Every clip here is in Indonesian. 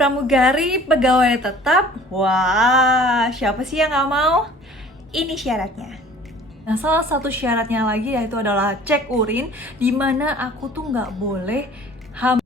Pramugari pegawai tetap, wah siapa sih yang nggak mau? Ini syaratnya. Nah, salah satu syaratnya lagi yaitu adalah cek urin, dimana aku tuh nggak boleh hamil.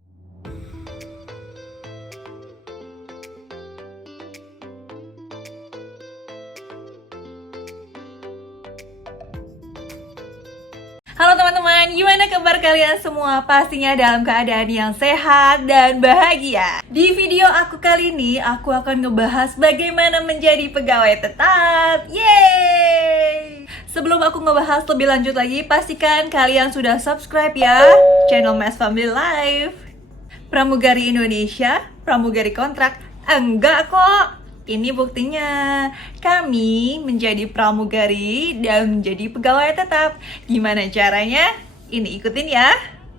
Halo teman-teman, gimana kabar kalian semua? Pastinya dalam keadaan yang sehat dan bahagia. Di video aku kali ini, aku akan ngebahas bagaimana menjadi pegawai tetap. Yeay! Sebelum aku ngebahas lebih lanjut lagi, pastikan kalian sudah subscribe ya channel Mas Family Life. Pramugari Indonesia, pramugari kontrak, enggak kok. Ini buktinya, kami menjadi pramugari dan menjadi pegawai tetap. Gimana caranya? Ini ikutin ya.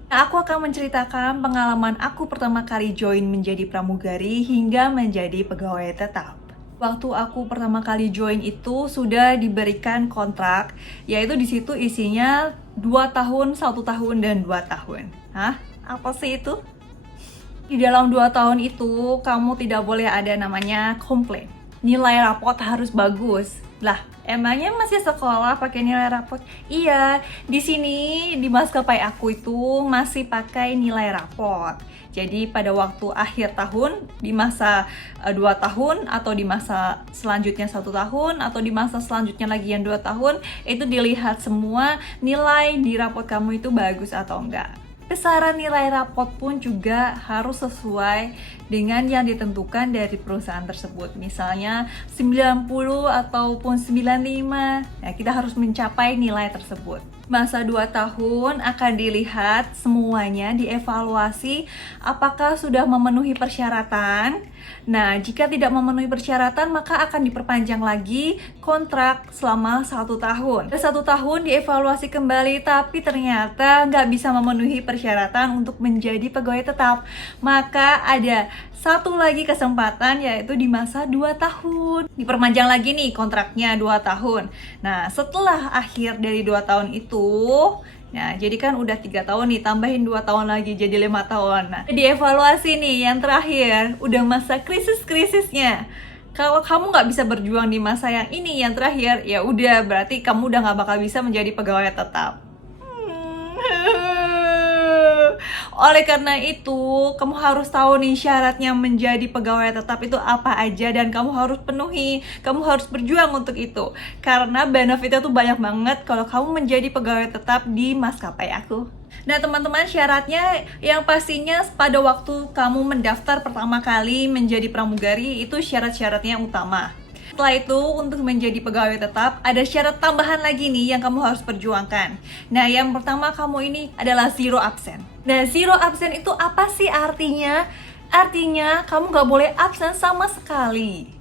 Aku akan menceritakan pengalaman aku pertama kali join menjadi pramugari hingga menjadi pegawai tetap. Waktu aku pertama kali join itu sudah diberikan kontrak, yaitu di situ isinya 2 tahun, 1 tahun, dan 2 tahun. Hah? Apa sih itu? Di dalam 2 tahun itu, kamu tidak boleh ada namanya komplain. Nilai rapot harus bagus. Lah, emangnya masih sekolah pakai nilai rapot? Iya, di sini di maskapai aku itu masih pakai nilai rapot. Jadi pada waktu akhir tahun, di masa 2 tahun, atau di masa selanjutnya 1 tahun, atau di masa selanjutnya lagi yang 2 tahun, itu dilihat semua nilai di rapot kamu itu bagus atau enggak. Besaran nilai rapot pun juga harus sesuai dengan yang ditentukan dari perusahaan tersebut. Misalnya 90 ataupun 95. Nah, kita harus mencapai nilai tersebut. Masa 2 tahun akan dilihat semuanya, dievaluasi apakah sudah memenuhi persyaratan. Nah, jika tidak memenuhi persyaratan, maka akan diperpanjang lagi kontrak selama 1 tahun. 1 tahun dievaluasi kembali, tapi ternyata nggak bisa memenuhi persyaratan untuk menjadi pegawai tetap. Maka ada satu lagi kesempatan, yaitu di masa 2 tahun. Diperpanjang lagi nih kontraknya 2 tahun. Nah, setelah akhir dari 2 tahun itu, nah, jadi kan udah 3 tahun nih, tambahin 2 tahun lagi jadi 5 tahun. Nah, dievaluasi nih yang terakhir, udah masa krisis-krisisnya. Kalau kamu nggak bisa berjuang di masa yang ini, yang terakhir, ya udah berarti kamu udah nggak bakal bisa menjadi pegawai tetap. Oleh karena itu, kamu harus tahu nih syaratnya menjadi pegawai tetap itu apa aja, dan kamu harus penuhi, kamu harus berjuang untuk itu. Karena benefitnya tuh banyak banget kalau kamu menjadi pegawai tetap di maskapai aku. Nah teman-teman, syaratnya yang pastinya pada waktu kamu mendaftar pertama kali menjadi pramugari, itu syarat-syaratnya yang utama. Setelah itu, untuk menjadi pegawai tetap, ada syarat tambahan lagi nih yang kamu harus perjuangkan. Nah, yang pertama kamu ini adalah zero absen. Nah, zero absen itu apa sih artinya? Artinya, kamu nggak boleh absen sama sekali.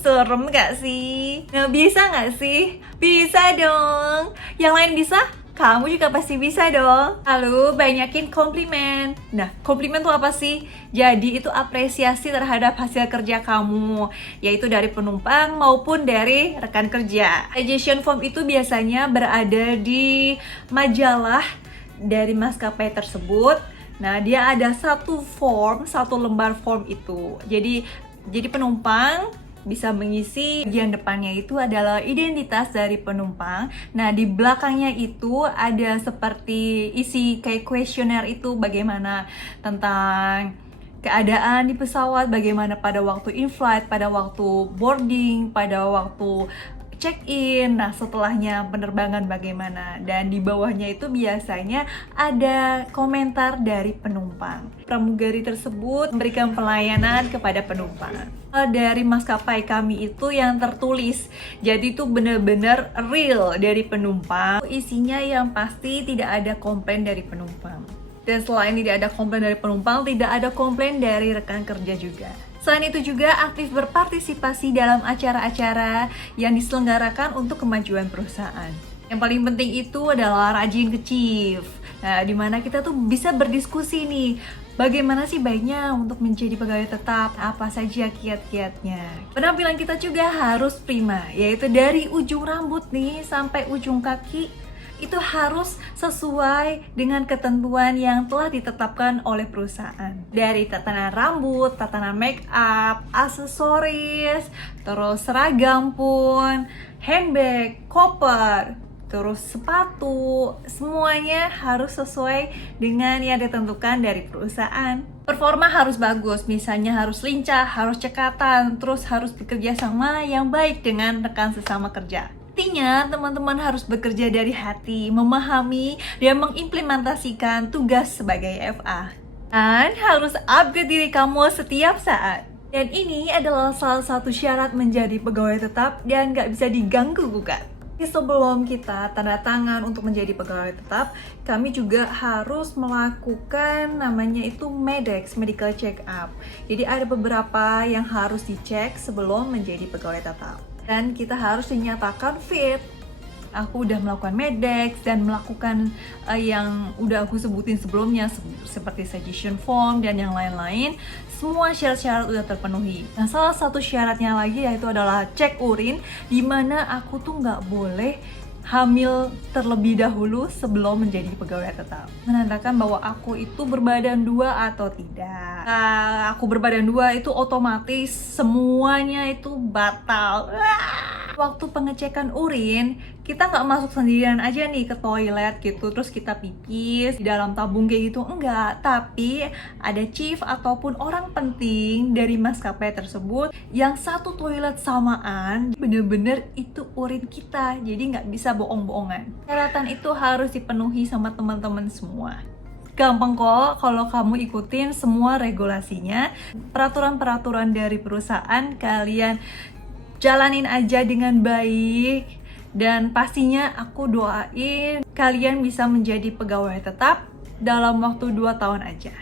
Serem gak sih? Nah, bisa gak sih? Bisa dong. Yang lain bisa? Kamu juga pasti bisa dong. Lalu banyakin komplimen. Nah, komplimen tuh apa sih? Jadi itu apresiasi terhadap hasil kerja kamu, yaitu dari penumpang maupun dari rekan kerja. Suggestion form itu biasanya berada di majalah dari maskapai tersebut. Nah, dia ada satu lembar form itu. Jadi penumpang bisa mengisi bagian depannya itu adalah identitas dari penumpang. Nah, di belakangnya itu ada seperti isi kayak kuesioner itu, bagaimana tentang keadaan di pesawat, bagaimana pada waktu in-flight, pada waktu boarding, pada waktu check-in, nah setelahnya penerbangan bagaimana. Dan di bawahnya itu biasanya ada komentar dari penumpang. Pramugari tersebut memberikan pelayanan kepada penumpang. Dari maskapai kami itu yang tertulis, jadi itu benar-benar real dari penumpang. Isinya yang pasti tidak ada komplain dari penumpang. Dan selain tidak ada komplain dari penumpang, tidak ada komplain dari rekan kerja juga. Selain itu juga aktif berpartisipasi dalam acara-acara yang diselenggarakan untuk kemajuan perusahaan. Yang paling penting itu adalah rajin ke chief. Nah, dimana kita tuh bisa berdiskusi nih, bagaimana sih baiknya untuk menjadi pegawai tetap, apa saja kiat-kiatnya. Penampilan kita juga harus prima, yaitu dari ujung rambut nih sampai ujung kaki itu harus sesuai dengan ketentuan yang telah ditetapkan oleh perusahaan. Dari tatanan rambut, tatanan make up, aksesoris, terus seragam pun, handbag, koper, terus sepatu, semuanya harus sesuai dengan yang ditentukan dari perusahaan. Performa harus bagus, misalnya harus lincah, harus cekatan, terus harus bekerja sama yang baik dengan rekan sesama kerja. Artinya, teman-teman harus bekerja dari hati, memahami dan mengimplementasikan tugas sebagai FA. Dan harus upgrade diri kamu setiap saat. Dan ini adalah salah satu syarat menjadi pegawai tetap dan gak bisa diganggu-gugat. Sebelum kita tanda tangan untuk menjadi pegawai tetap, kami juga harus melakukan namanya itu MEDEX, Medical Check Up. Jadi ada beberapa yang harus dicek sebelum menjadi pegawai tetap. Dan kita harus dinyatakan fit. Aku udah melakukan MEDEX dan melakukan yang udah aku sebutin sebelumnya seperti suggestion form dan yang lain-lain. Semua syarat-syarat udah terpenuhi. Nah, salah satu syaratnya lagi yaitu adalah cek urin, dimana aku tuh nggak boleh hamil terlebih dahulu sebelum menjadi pegawai tetap. Menandakan bahwa aku itu berbadan 2 atau tidak. Nah, aku berbadan 2 itu otomatis semuanya itu batal. Waktu pengecekan urin, kita nggak masuk sendirian aja nih ke toilet gitu, terus kita pipis di dalam tabung kayak gitu, enggak. Tapi ada chief ataupun orang penting dari maskapai tersebut yang satu toilet samaan, bener-bener itu urin kita, jadi nggak bisa bohong-bohongan. Syaratan itu harus dipenuhi sama teman-teman semua. Gampang kok kalau kamu ikutin semua regulasinya, peraturan-peraturan dari perusahaan kalian jalanin aja dengan baik. Dan pastinya aku doain kalian bisa menjadi pegawai tetap dalam waktu 2 tahun aja.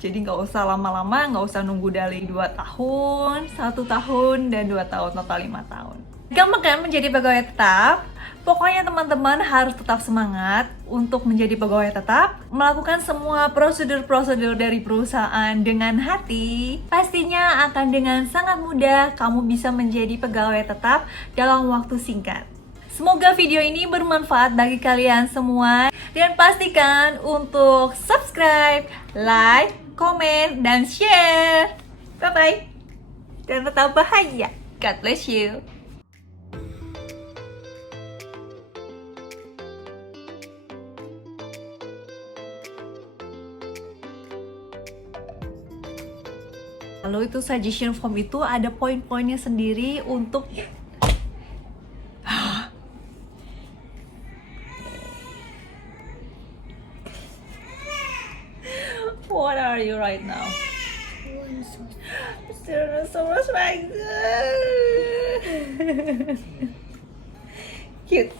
Jadi nggak usah lama-lama, nggak usah nunggu dari 2 tahun, 1 tahun, dan 2 tahun, total 5 tahun. Gampang kan menjadi pegawai tetap? Pokoknya teman-teman harus tetap semangat untuk menjadi pegawai tetap, melakukan semua prosedur-prosedur dari perusahaan dengan hati. Pastinya akan dengan sangat mudah kamu bisa menjadi pegawai tetap dalam waktu singkat. Semoga video ini bermanfaat bagi kalian semua, dan pastikan untuk subscribe, like, komen, dan share. Bye-bye, dan tetap bahagia. God bless you. Lalu itu suggestion form itu ada poin-poinnya sendiri untuk What are you right now? So much like Cute.